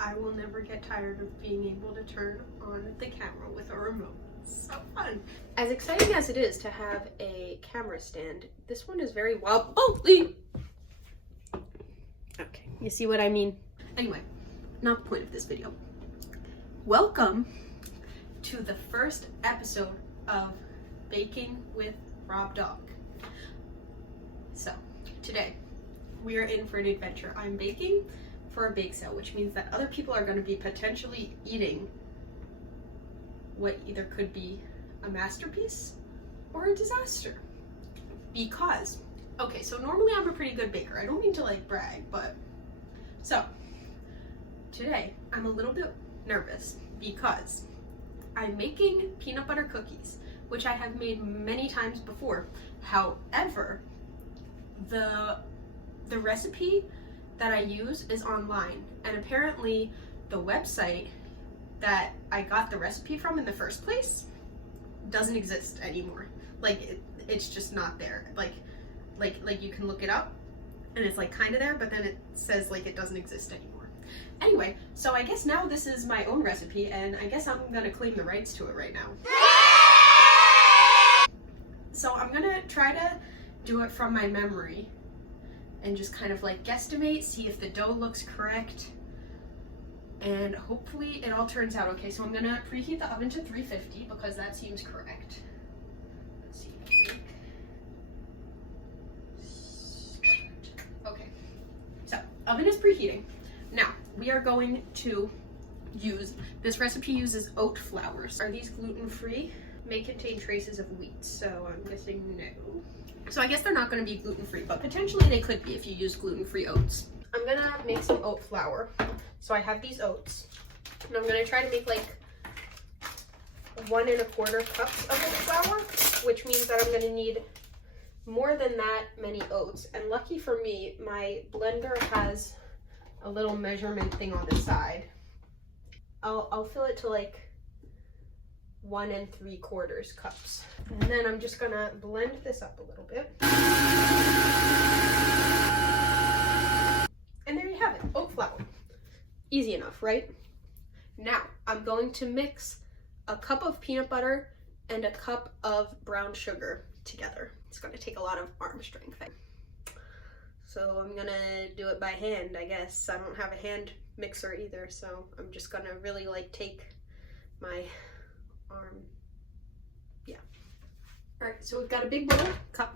I will never get tired of being able to turn on the camera with a remote. So fun. As exciting as it is to have a camera stand, this one is very wobbly. Okay, you see what I mean? Anyway, not the point of this video. Welcome to the first episode of Baking with ROB DAWG. So, today we are in for an adventure. I'm baking for a bake sale, which means that other people are going to be potentially eating what either could be a masterpiece or a disaster. Because, okay, so normally I'm a pretty good baker. I don't mean to like brag, but so today I'm a little bit nervous because I'm making peanut butter cookies, which I have made many times before. However, the recipe that I use is online, and apparently the website that I got the recipe from in the first place doesn't exist anymore. Like it's just not there. Like you can look it up and it's like kind of there, but then it says like it doesn't exist anymore. Anyway, so I guess now this is my own recipe, and I guess I'm gonna claim the rights to it right now. So I'm gonna try to do it from my memory and just kind of like guesstimate, see if the dough looks correct, and hopefully it all turns out okay. So I'm gonna preheat the oven to 350 because that seems correct. Let's see. Okay, so oven is preheating. Now we are going to use, this recipe uses oat flours. Are these gluten-free? May contain traces of wheat, so I'm guessing no. So I guess they're not going to be gluten-free, but potentially they could be if you use gluten-free oats. I'm going to make some oat flour. So I have these oats, and I'm going to try to make like 1 1/4 cups of oat flour, which means that I'm going to need more than that many oats. And lucky for me, my blender has a little measurement thing on the side. I'll fill it to like 1 3/4 cups. And then I'm just gonna blend this up a little bit. And there you have it, oat flour. Easy enough, right? Now, I'm going to mix a cup of peanut butter and a cup of brown sugar together. It's gonna take a lot of arm strength. So I'm gonna do it by hand, I guess. I don't have a hand mixer either, so I'm just gonna really like take my arm. Yeah. All right, so we've got a big bowl, cup.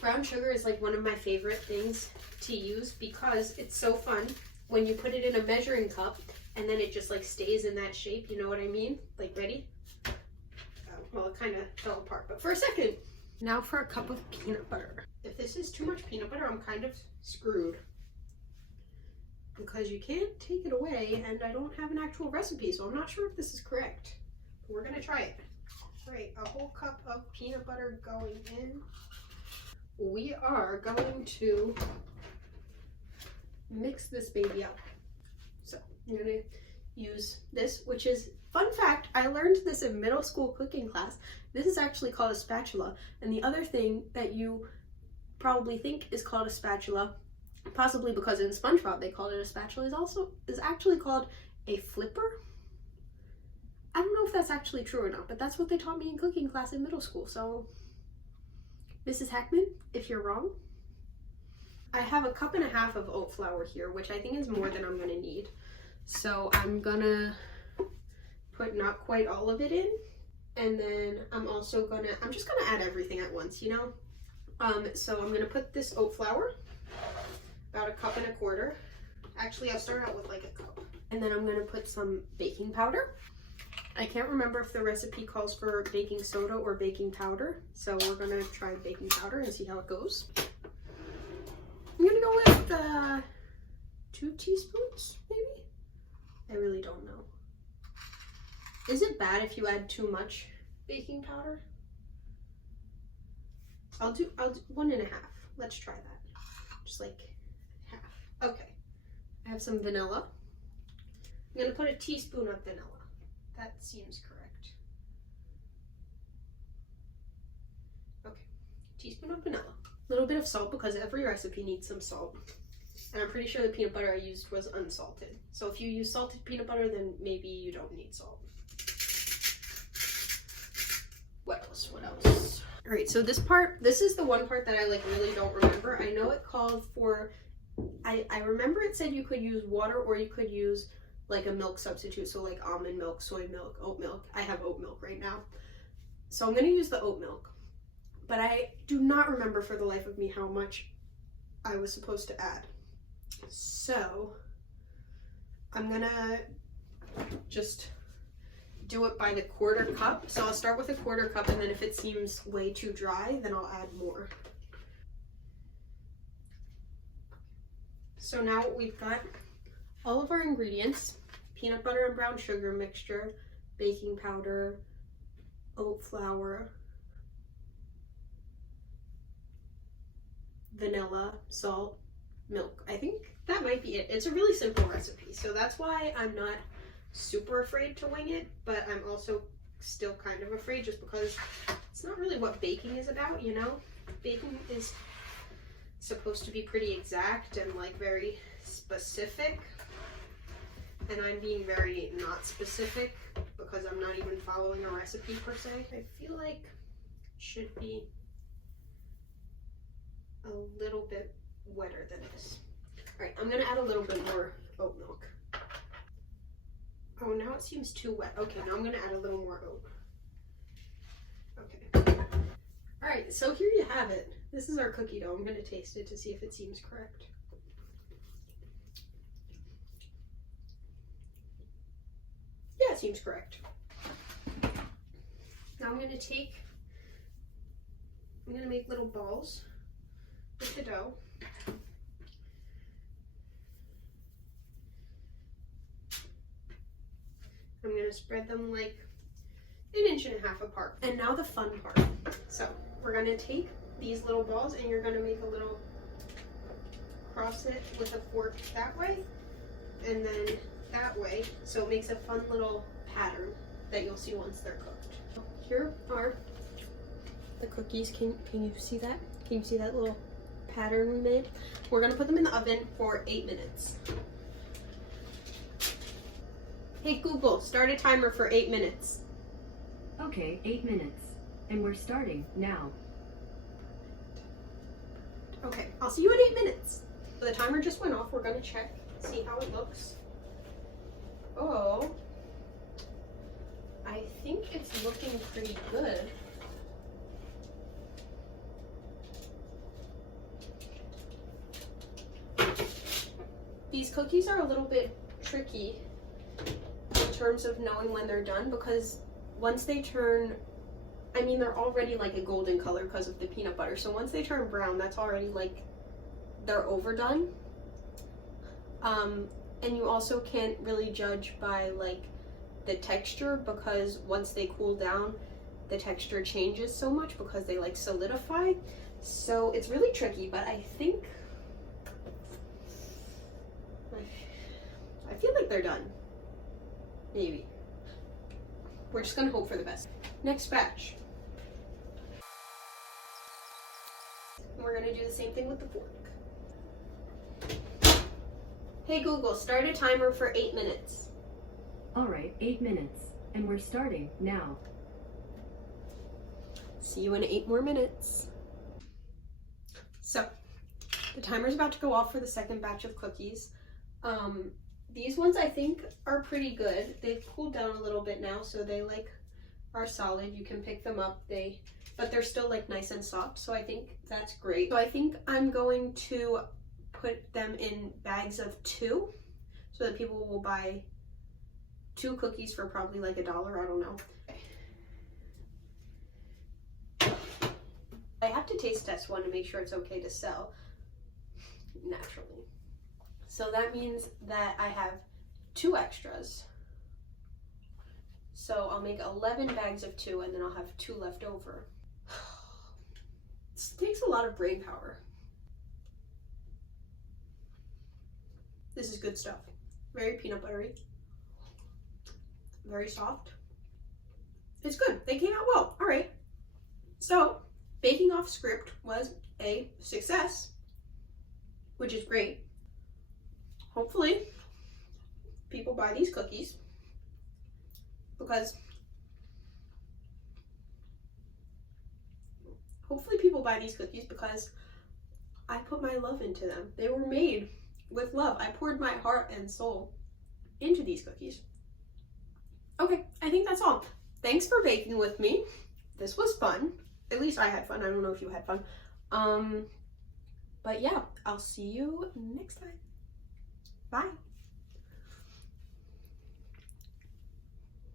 Brown sugar is like one of my favorite things to use because it's so fun when you put it in a measuring cup and then it just like stays in that shape. You know what I mean? Like, ready? Oh, well, it kind of fell apart, but for a second. Now for a cup of peanut butter. If this is too much peanut butter, I'm kind of screwed because you can't take it away, and I don't have an actual recipe, so I'm not sure if this is correct. But we're gonna try it. All right, a whole cup of peanut butter going in. We are going to mix this baby up. So I'm gonna use this, which is, fun fact, I learned this in middle school cooking class. This is actually called a spatula, and the other thing that you probably think is called a spatula, possibly because in SpongeBob they called it a spatula, is actually called a flipper. I don't know if that's actually true or not, but that's what they taught me in cooking class in middle school. So Mrs. Heckman, if you're wrong. I have a 1.5 cups of oat flour here, which I think is more than I'm gonna need. So I'm gonna put not quite all of it in, and then I'm just gonna add everything at once, you know? So I'm gonna put this oat flour, about 1.25 cups. Actually, I'll start out with like a cup. And then I'm gonna put some baking powder. I can't remember if the recipe calls for baking soda or baking powder, so we're gonna try baking powder and see how it goes. I'm gonna go with 2 teaspoons, maybe? I really don't know. Is it bad if you add too much baking powder? I'll do 1.5. Let's try that. Just like half. Okay. I have some vanilla. I'm gonna put a teaspoon of vanilla. That seems correct. Okay. Teaspoon of vanilla. A little bit of salt because every recipe needs some salt. And I'm pretty sure the peanut butter I used was unsalted. So if you use salted peanut butter, then maybe you don't need salt. What else? What else? All right, so this is the one part that I like really don't remember. I know it called for, I remember it said you could use water or you could use like a milk substitute. So like almond milk, soy milk, oat milk. I have oat milk right now. So I'm gonna use the oat milk. But I do not remember for the life of me how much I was supposed to add. So I'm gonna just do it by the 1/4 cup. So I'll start with a 1/4 cup, and then if it seems way too dry, then I'll add more. So now we've got all of our ingredients: peanut butter and brown sugar mixture, baking powder, oat flour, vanilla, salt, milk. I think that might be it. It's a really simple recipe, so that's why I'm not super afraid to wing it, but I'm also still kind of afraid just because it's not really what baking is about, you know? Baking is supposed to be pretty exact and like very specific, and I'm being very not specific because I'm not even following a recipe per se. I feel like it should be a little bit wetter than this. All right, I'm gonna add a little bit more oat milk. Oh, now it seems too wet. Okay, now I'm gonna add a little more oat. Okay. All right, so here you have it. This is our cookie dough. I'm gonna taste it to see if it seems correct. Yeah, it seems correct. Now I'm gonna make little balls with the dough. I'm gonna spread them like 1.5 inches apart. And now the fun part. So we're gonna take these little balls and you're gonna make a little cross it with a fork that way and then that way. So it makes a fun little pattern that you'll see once they're cooked. Here are the cookies. Can you see that? Can you see that little pattern we made? We're gonna put them in the oven for 8 minutes. Hey Google, start a timer for 8 minutes. Okay, 8 minutes. And we're starting now. Okay, I'll see you in 8 minutes. So the timer just went off. We're gonna check, see how it looks. Oh, I think it's looking pretty good. These cookies are a little bit tricky in terms of knowing when they're done, because once they turn, I mean, they're already like a golden color because of the peanut butter. So once they turn brown, that's already like they're overdone. And you also can't really judge by like the texture, because once they cool down, the texture changes so much because they like solidify. So it's really tricky, but I think I feel like they're done. Maybe. We're just gonna hope for the best. Next batch. We're gonna do the same thing with the fork. Hey Google, start a timer for 8 minutes. All right, 8 minutes. And we're starting now. See you in 8 more minutes. So, the timer's about to go off for the second batch of cookies. These ones I think are pretty good. They've cooled down a little bit now, so they like are solid. You can pick them up, but they're still like nice and soft, so I think that's great. So I think I'm going to put them in bags of 2 so that people will buy 2 cookies for probably like $1, I don't know. I have to taste test one to make sure it's okay to sell naturally. So that means that I have 2 extras. So I'll make 11 bags of 2 and then I'll have 2 left over. This takes a lot of brain power. This is good stuff. Very peanut buttery. Very soft. It's good. They came out well. All right. So baking off script was a success, which is great. hopefully people buy these cookies because I put my love into them. They were made with love. I poured my heart and soul into these cookies. Okay, I think that's all. Thanks for baking with me. This was fun. At least I had fun. I don't know if you had fun. But yeah, I'll see you next time. Bye.